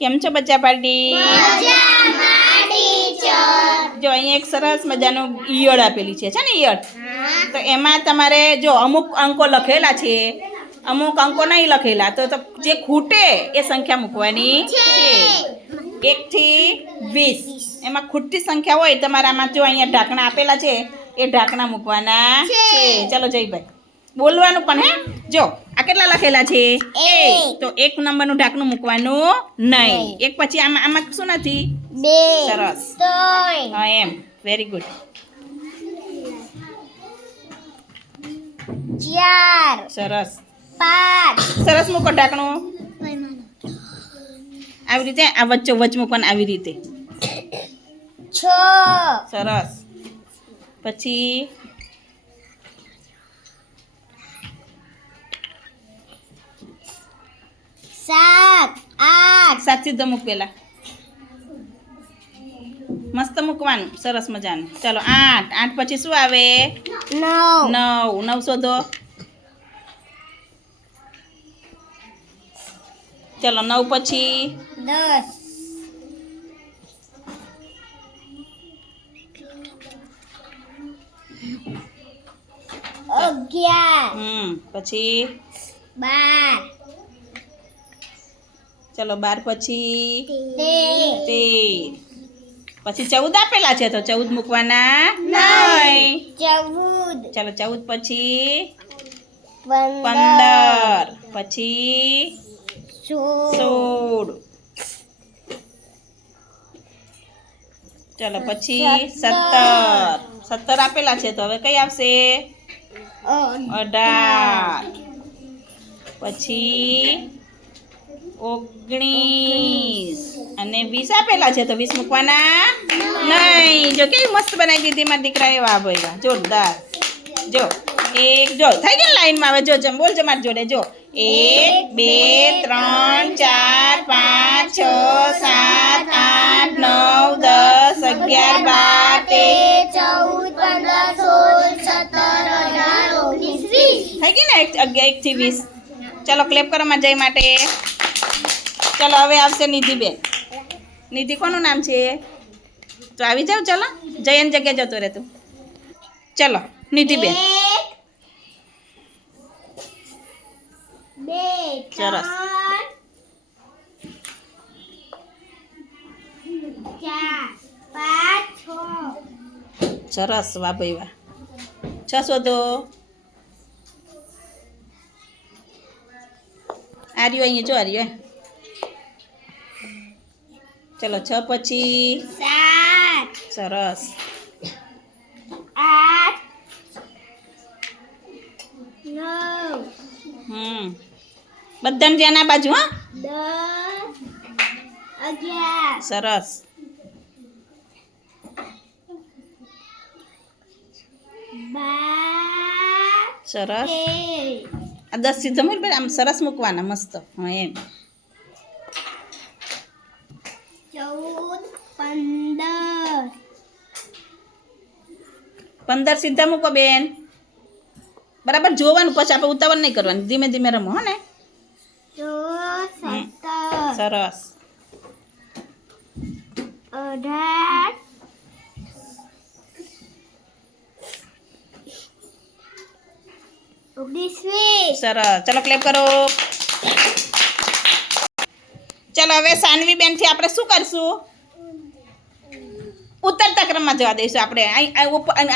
કેમ છો બચ્ચા પાર્ટી જો અહીંયા એક સરસ મજાનું ઈયળ આપેલી છે છે ને ઈયળ? તો એમાં તમારે જો અમુક અંકો લખેલા છે અમુક અંકો નહીં લખેલા તો તો જે ખૂટે એ સંખ્યા મૂકવાની છે. એકથી વીસ. એમાં ખૂટતી સંખ્યા હોય તમારામાં જો અહીંયા ઢાંકણા આપેલા છે એ ઢાંકણા મૂકવાના છે. ચાલો જયભાઈ. બોલવાનું પણ હે? જો આ કેટલા લખેલા છે? એક. તો એક નંબરનું ઢાંકણું મૂકવાનું નહીં. એક પછી આમાં આમાં શું નથી? બે. સરસ. હા એમ. વેરી ગુડ ચાર. સરસ. પાંચ. સરસ મૂકો ઢાંકણું. આવી રીતે આ વચ્ચે વચ મૂકવાનું આવી રીતે. છ. સરસ. પછી આઠ સાત સીધો મૂક પેલા. મસ્ત મૂકવાનું સરસ મજાનું. ચાલો આઠ. આઠ પછી શું આવે? નવ. નવ. નવ શોધો. ચાલો નવ પછી? દસ. અગિયાર. હમ પછી? બાર. ચાલો બાર પછી? તેર. પછી ચૌદ આપેલા છે તો ચૌદ મૂકવાના નહીં ચૌદ. ચાલો ચૌદ પછી? પંદર. પછી? સોળ. ચાલો પછી સત્તર. સત્તર. આપેલા છે તો હવે કઈ આવશે? અઢાર. પછી? ઓગણીસ. અને વીસ આપેલા છે તો વીસ મૂકવાના નહીં. જો કેવી મસ્ત બનાવી દીધી મારા દીકરા એવા ભાઈ જોરદાર. જો, એક, જો, થઈ ગયું લાઈનમાં? હવે જો, જમ, બોલ જો મારી જોડે, જો. એક, બે, ત્રણ, ચાર, પાંચ, છ, સાત, આઠ, નવ, દસ, અગિયાર, બાર, તેર, ચૌદ, પંદર, સોળ, સત્તર, અઢાર, ઓગણીસ, વીસ. થઈ ગઈ ને? એક, અગિયાર, એકથી વીસ. ચાલો ક્લેપ કરો માં માટે. ચલો હવે આવશે નિધિબેન. નિધિ કોનું નામ છે? તો આવી જાવ ચલો. જયન જગ્યાએ જતો રહે તું. ચલો નિધિબેન. સરસ. સરસ વાહ ભાઈ વાહ. છ શોધો. આર્યો અહીંયા જો આર્યો ચલો છ પછી? સાત. સરસ. આઠ. નવ. હમ. બધાને ધ્યાન આ બાજુ હા? દસ. અગિયાર. સરસ. સરસ. આ દસ સીધો મૂક આમ સરસ મૂકવાના મસ્ત. હા એમ. પંદર સીધા મૂકો બેન. બરાબર જોવાનું, પછી આપણે ઉતાવળ નહીં કરવાની. ધીમે ધીમે રમો, હો ને. સોળ સત્તર સરસ. અઢાર ઓગણીસ વીસ સરસ. ચલો ક્લેપ કરો. ચલો, હવે સાનવી બેનથી આપણે શું કરશું? ઉતરતા ક્રમમાં જવા દઈશું આપણે.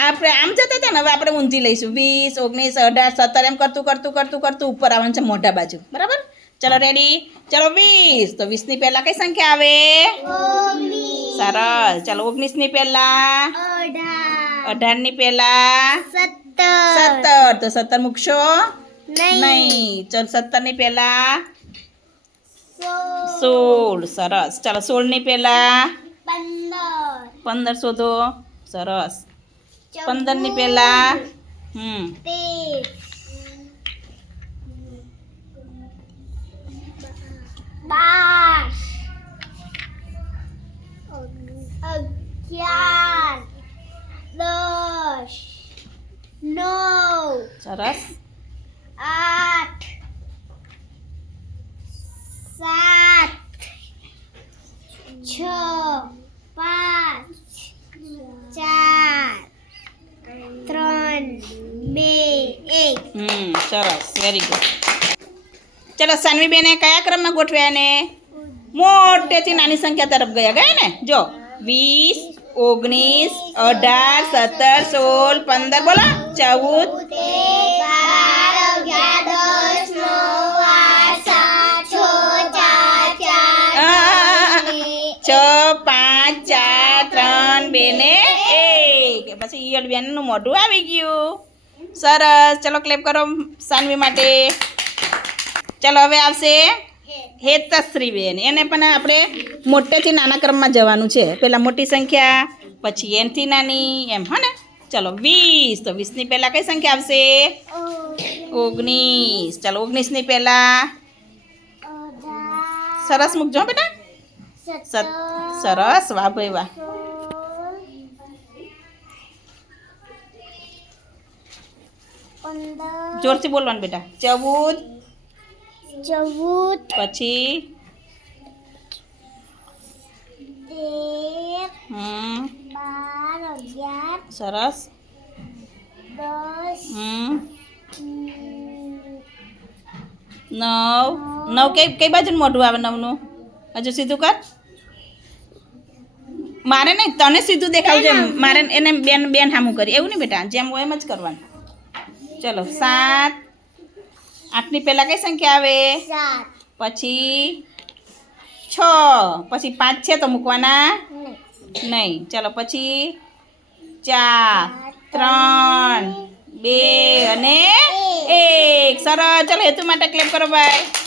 આપણે આમ જતા હતા ને હવે આપણે ઊંધી લઈશું. વીસ ઓગણીસ અઢાર સત્તર એમ કરતું કરતું કરતું કરતું ઉપર આવવાનું છે મોઢા બાજુ. બરાબર? ચલો રેડી ચલો વીસ. તો વીસની પહેલાં કઈ સંખ્યા આવે? સરસ. ચલો ઓગણીસની પહેલાં. અઢાર. અઢારની પહેલાં. સત્તર. તો સત્તર મૂકશો? નહીં. ચલો સત્તરની પહેલાં. સોળ. સોળ. સરસ. ચાલો સોળની પહેલાં. પંદર શોધો સરસ. પંદર પંદરની પહેલાં હમ. અગિયાર. દસ. નવ. સરસ. આઠ. સાત. વેરી ગુડ ચલો, સાનવીબેને કયા ક્રમમાં ગોઠવ્યા ને મોટેથી નાની સંખ્યા તરફ ગયા ગયા ને? જો, વીસ, ઓગણીસ, અઢાર, સત્તર, સોળ, પંદર, બોલો, ચૌદ. છ, પાંચ, ચાર, ત્રણ બે ને એક. પછી ઈયળ બેનનું મોઢું આવી ગયું. સરસ. ચલો ક્લેપ કરો સાનવી માટે. ચલો હવે આવશે હેતશ્રી બેન એને પણ આપણે મોટેથી નાના ક્રમમાં જવાનું છે. પહેલાં મોટી સંખ્યા, પછી એનથી નાની, એમ, હો ને? ચલો, વીસ. તો વીસની પહેલાં કઈ સંખ્યા આવશે? ઓગણીસ. ચલો, ઓગણીસની પહેલાં. સરસ મૂકજો બેટા. સરસ. વાહ ભાઈ, વાહ. જોરથી બોલવાનું બેટા. ચૌદ ચૌદ પછી? સરસ. નવ. નવ. કઈ કઈ બાજુ મોઢું આવે નવનું? હજુ સીધું કર. મારે નહીં તને સીધું દેખાવું છે. મારે એને બેન બેન હામું કરી. એવું નહીં બેટા જેમ હોય એમ જ કરવાનું. ચલો સાત. આઠની પહેલાં કઈ સંખ્યા આવે? પછી છ. પછી પાંચ છે તો મૂકવાના નહીં. ચલો પછી ચાર ત્રણ બે અને એક. સરસ. ચલો હેતુ માટે ક્લેપ કરો ભાઈ.